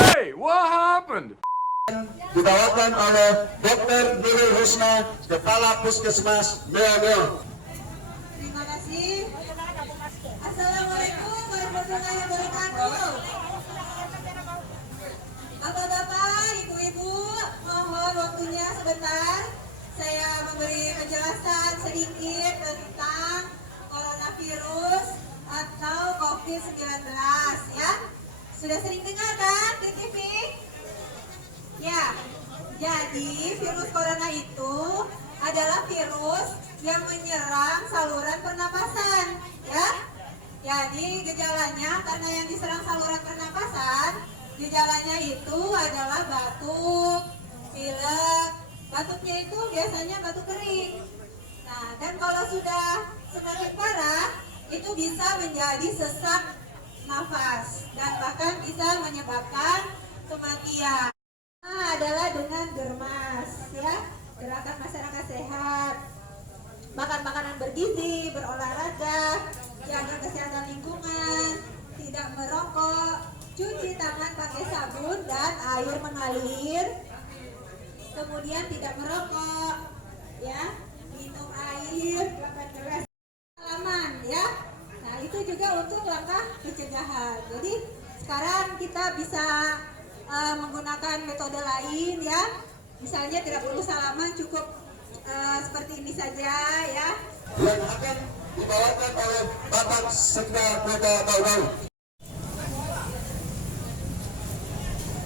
Hey, what happened? Dibawakan oleh Dr. Nurul Husna, Kepala Puskesmas Meo. Terima kasih. Assalamualaikum warahmatullahi wabarakatuh. Bapak-bapak, ibu-ibu, mohon waktunya sebentar. Saya memberi penjelasan sedikit tentang coronavirus atau COVID-19 ya. Sudah sering dengar kan di TV? Ya, jadi virus corona itu adalah virus yang menyerang saluran pernapasan, ya. Jadi gejalanya karena yang diserang saluran pernapasan, gejalanya itu adalah batuk, pilek. Batuknya itu biasanya batuk kering. Nah, dan kalau sudah semakin parah, itu bisa menjadi sesak nafas dan bahkan bisa menyebabkan kematian. Adalah dengan germas ya, gerakan masyarakat sehat, makan makanan bergizi, berolahraga, jaga kesehatan lingkungan, tidak merokok, cuci tangan pakai sabun dan air mengalir, kemudian tidak merokok ya, minum air, makan keras, salaman ya. Nah, itu juga untuk langkah pencegahan. Jadi sekarang kita bisa menggunakan metode lain ya, misalnya tidak perlu salaman, cukup seperti ini saja ya. Yang akan dibawakan oleh Bapak Sekda Kota Bau-Bau.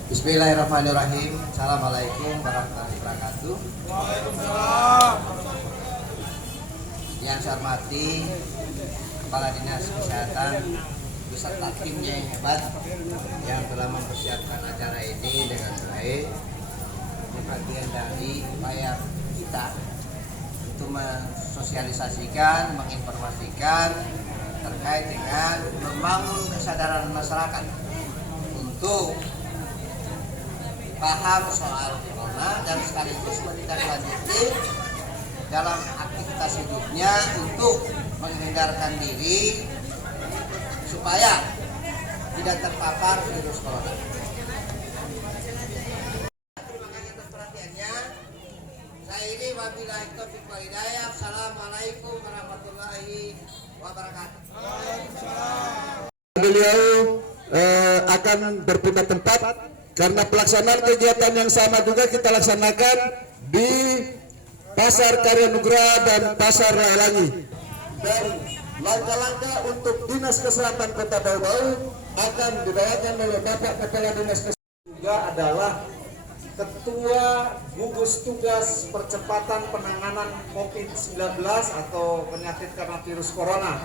Bismillahirrahmanirrahim. Assalamualaikum warahmatullahi wabarakatuh. Waalaikumsalam. Yang saya hormati Kepala Dinas Kesehatan beserta timnya yang hebat yang telah mempersiapkan acara ini dengan baik. Ini bagian dari upaya kita untuk mensosialisasikan, menginformasikan terkait dengan membangun kesadaran masyarakat untuk paham soal corona dan sekaligus menindaklanjuti dalam aktivitas hidupnya untuk menghindarkan diri supaya tidak terpapar virus corona. Terima kasih atas perhatiannya. Saya ini wabillahi taufiq wal hidayah. Assalamualaikum warahmatullahi wabarakatuh. Beliau akan berpindah tempat karena pelaksanaan kegiatan yang sama juga kita laksanakan di Pasar Karya Nugraha dan Pasar Rahalangi. Dan langkah-langkah untuk Dinas Kesehatan Kota Bau-Bau akan dibawakan oleh Bapak Kepala Dinas Kesehatan. Juga adalah Ketua Gugus Tugas Percepatan Penanganan COVID-19 atau penyakit karena virus corona.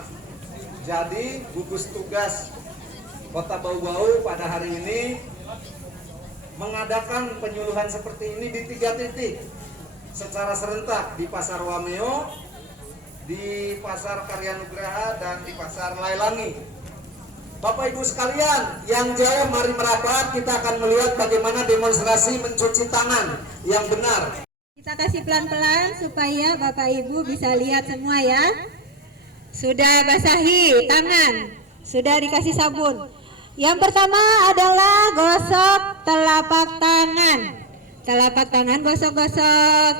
Jadi gugus tugas Kota Bau-Bau pada hari ini mengadakan penyuluhan seperti ini di 3 titik secara serentak di Pasar Wameo, di Pasar Karya Nugraha, dan di Pasar Lailangi. Bapak Ibu sekalian yang jauh, mari merapat, kita akan melihat bagaimana demonstrasi mencuci tangan yang benar. Kita kasih pelan-pelan supaya Bapak Ibu bisa lihat semua ya. Sudah basahi tangan, sudah dikasih sabun. Yang pertama adalah gosok telapak tangan. Telapak tangan gosok-gosok.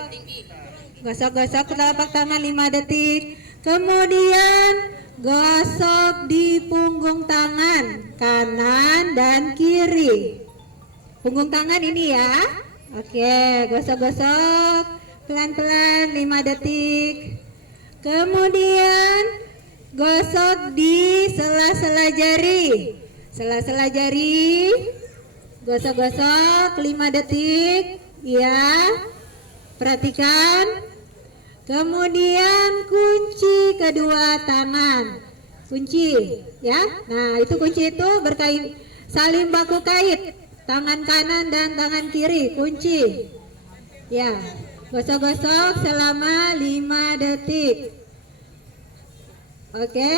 Gosok-gosok telapak tangan 5 detik. Kemudian gosok di punggung tangan kanan dan kiri. Punggung tangan ini ya. Oke, gosok-gosok pelan-pelan 5 detik. Kemudian gosok di sela-sela jari. Sela-sela jari, gosok-gosok 5 detik, ya. Perhatikan. Kemudian kunci kedua tangan, kunci, ya. Nah, itu kunci itu berkait, saling baku kait, tangan kanan dan tangan kiri, kunci, ya. Gosok-gosok selama 5 detik. Oke,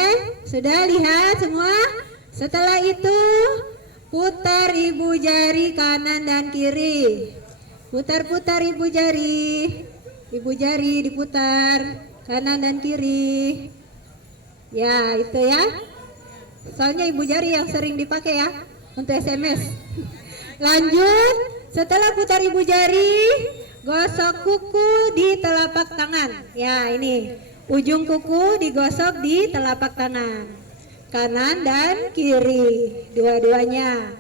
sudah lihat semua? Setelah itu putar ibu jari kanan dan kiri. Putar-putar ibu jari. Ibu jari diputar kanan dan kiri. Ya, itu ya. Soalnya ibu jari yang sering dipakai ya untuk SMS. Lanjut, setelah putar ibu jari, gosok kuku di telapak tangan. Ya, ini ujung kuku digosok di telapak tangan, kanan dan kiri, dua-duanya.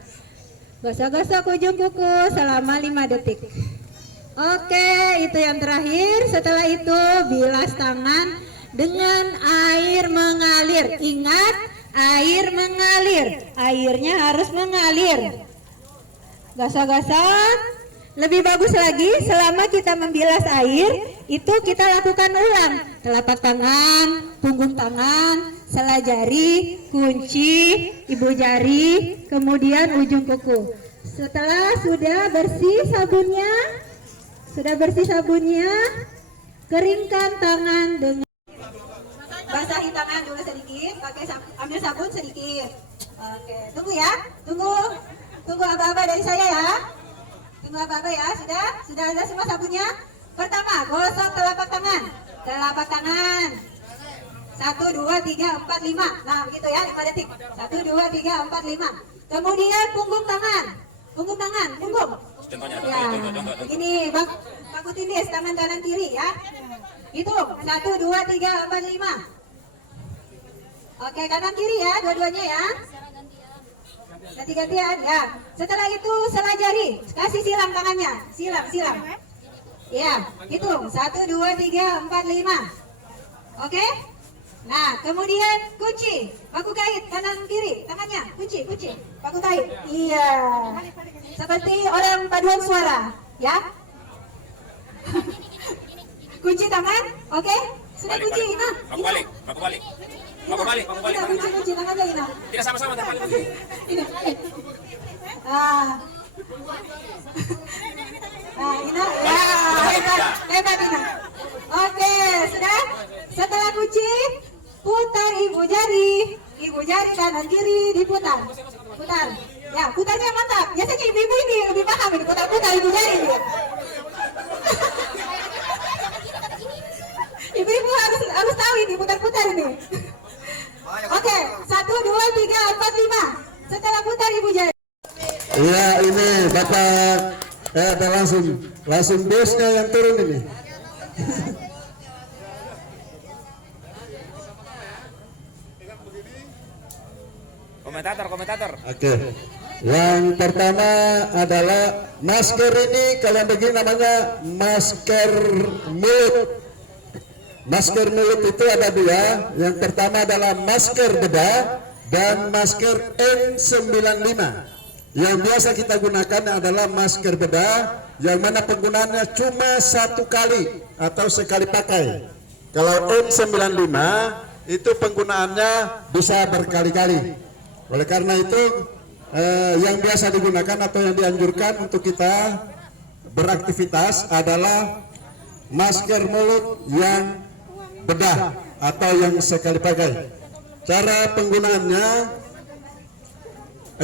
Gosok-gosok ujung kuku selama 5 detik. Oke, itu yang terakhir. Setelah itu bilas tangan dengan air mengalir. Ingat, air mengalir. Airnya harus mengalir. Gosok-gosok. Lebih bagus lagi, selama kita membilas air, itu kita lakukan ulang. Telapak tangan, punggung tangan, sela jari, kunci, ibu jari, kemudian ujung kuku. Setelah sudah bersih sabunnya, keringkan tangan dengan basahi tangan dulu sedikit, ambil sabun sedikit. Oke, tunggu ya, tunggu aba-aba dari saya ya. Tunggu apa-apa ya, sudah ada semua sabunnya. Pertama, gosok telapak tangan. 1, 2, 3, 4, 5. Nah, begitu ya, 5 detik. 1, 2, 3, 4, 5. Kemudian punggung tangan. Punggung. Ya, ini Pak Kutindis, tangan kanan kiri ya. Hitung, 1, 2, 3, 4, 5. Oke, kanan kiri ya, dua-duanya ya. Ganti-gantian ya. Setelah itu sela jari, kasih silang tangannya, silang. Ya, hitung 1, 2, 3, 4, 5. Oke. Nah, kemudian kunci, baku kait kanan kiri, tangannya kunci, baku kait. Iya. Seperti orang paduan suara, ya. Kunci tangan, oke? Sudah kunci, Ina. Baku balik. Kunci tangannya, Ina. Tidak sama-sama terbalik. Ini. Ina, ya, hebat Ina. Oke, sudah. Setelah kunci, putar ibu jari kanan kiri diputar. Ya, putarnya mantap. Biasanya ibu-ibu ini lebih paham ini putar ibu jari ini. Ibu-ibu harus tahu ini putar ini. Oke, 1, 2, 3, 4, 5. Setelah putar ibu jari. Iya, ini Bapak ada langsung bosnya yang turun ini. Komentator. Oke. Yang pertama adalah masker ini, kalian begini namanya masker mulut. Masker mulut itu ada 2. Yang pertama adalah masker bedah dan masker N95. Yang biasa kita gunakan adalah masker bedah, yang mana penggunaannya cuma 1 kali atau sekali pakai. Kalau N95 itu penggunaannya bisa berkali-kali. Oleh karena itu yang biasa digunakan atau yang dianjurkan untuk kita beraktivitas adalah masker mulut yang bedah atau yang sekali pakai. Cara penggunaannya,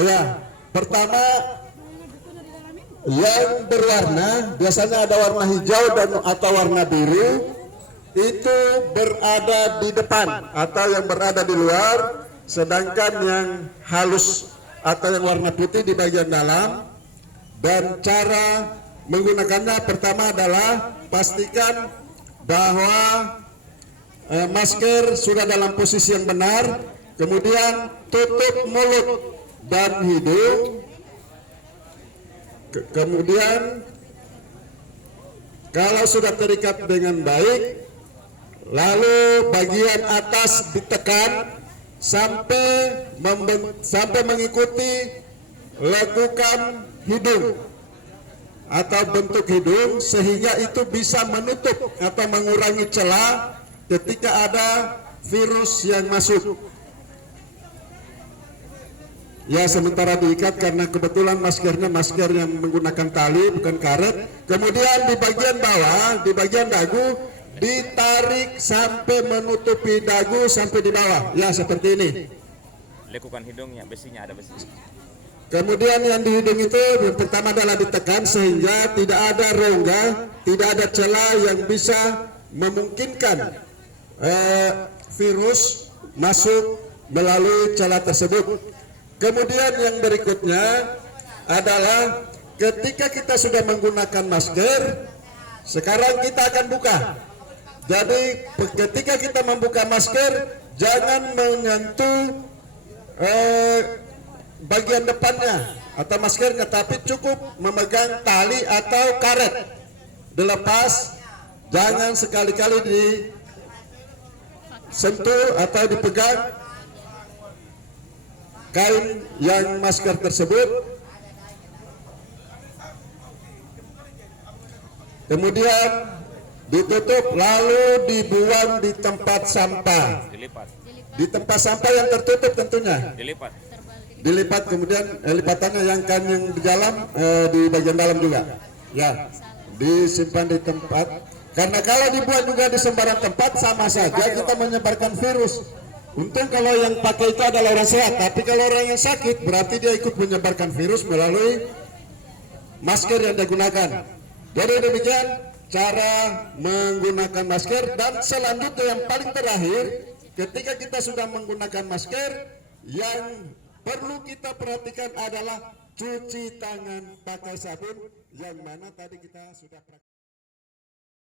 ya, pertama yang berwarna, biasanya ada warna hijau dan atau warna biru, itu berada di depan atau yang berada di luar, sedangkan yang halus atau yang warna putih di bagian dalam. Dan cara menggunakannya pertama adalah pastikan bahwa masker sudah dalam posisi yang benar, kemudian tutup mulut dan hidung, kemudian kalau sudah terikat dengan baik, lalu bagian atas ditekan sampai mengikuti lekukan hidung atau bentuk hidung, sehingga itu bisa menutup atau mengurangi celah ketika ada virus yang masuk. Ya, sementara diikat karena kebetulan maskernya masker yang menggunakan tali bukan karet. Kemudian di bagian bawah, di bagian dagu ditarik sampai menutupi dagu sampai di bawah. Ya, seperti ini. Lekukan hidungnya, besinya ada besi. Kemudian yang di hidung itu yang pertama adalah ditekan sehingga tidak ada rongga, tidak ada celah yang bisa memungkinkan virus masuk melalui celah tersebut. Kemudian yang berikutnya adalah ketika kita sudah menggunakan masker, sekarang kita akan buka. Jadi ketika kita membuka masker, jangan menyentuh bagian depannya atau maskernya, tapi cukup memegang tali atau karet. Dilepas, jangan sekali-kali disentuh atau dipegang kain yang masker tersebut. Kemudian ditutup lalu dibuang di tempat sampah. Dilipat. Di tempat sampah yang tertutup tentunya. Dilipat. Dilipat, kemudian lipatannya yang kain yang di dalam di bagian dalam juga. Ya, disimpan di tempat. Karena kalau dibuat juga di sembarang tempat sama saja kita menyebarkan virus. Untung kalau yang pakai itu adalah orang sehat, tapi kalau orang yang sakit berarti dia ikut menyebarkan virus melalui masker yang digunakan. Jadi demikian cara menggunakan masker. Dan selanjutnya yang paling terakhir, ketika kita sudah menggunakan masker, yang perlu kita perhatikan adalah cuci tangan pakai sabun, yang mana tadi kita sudah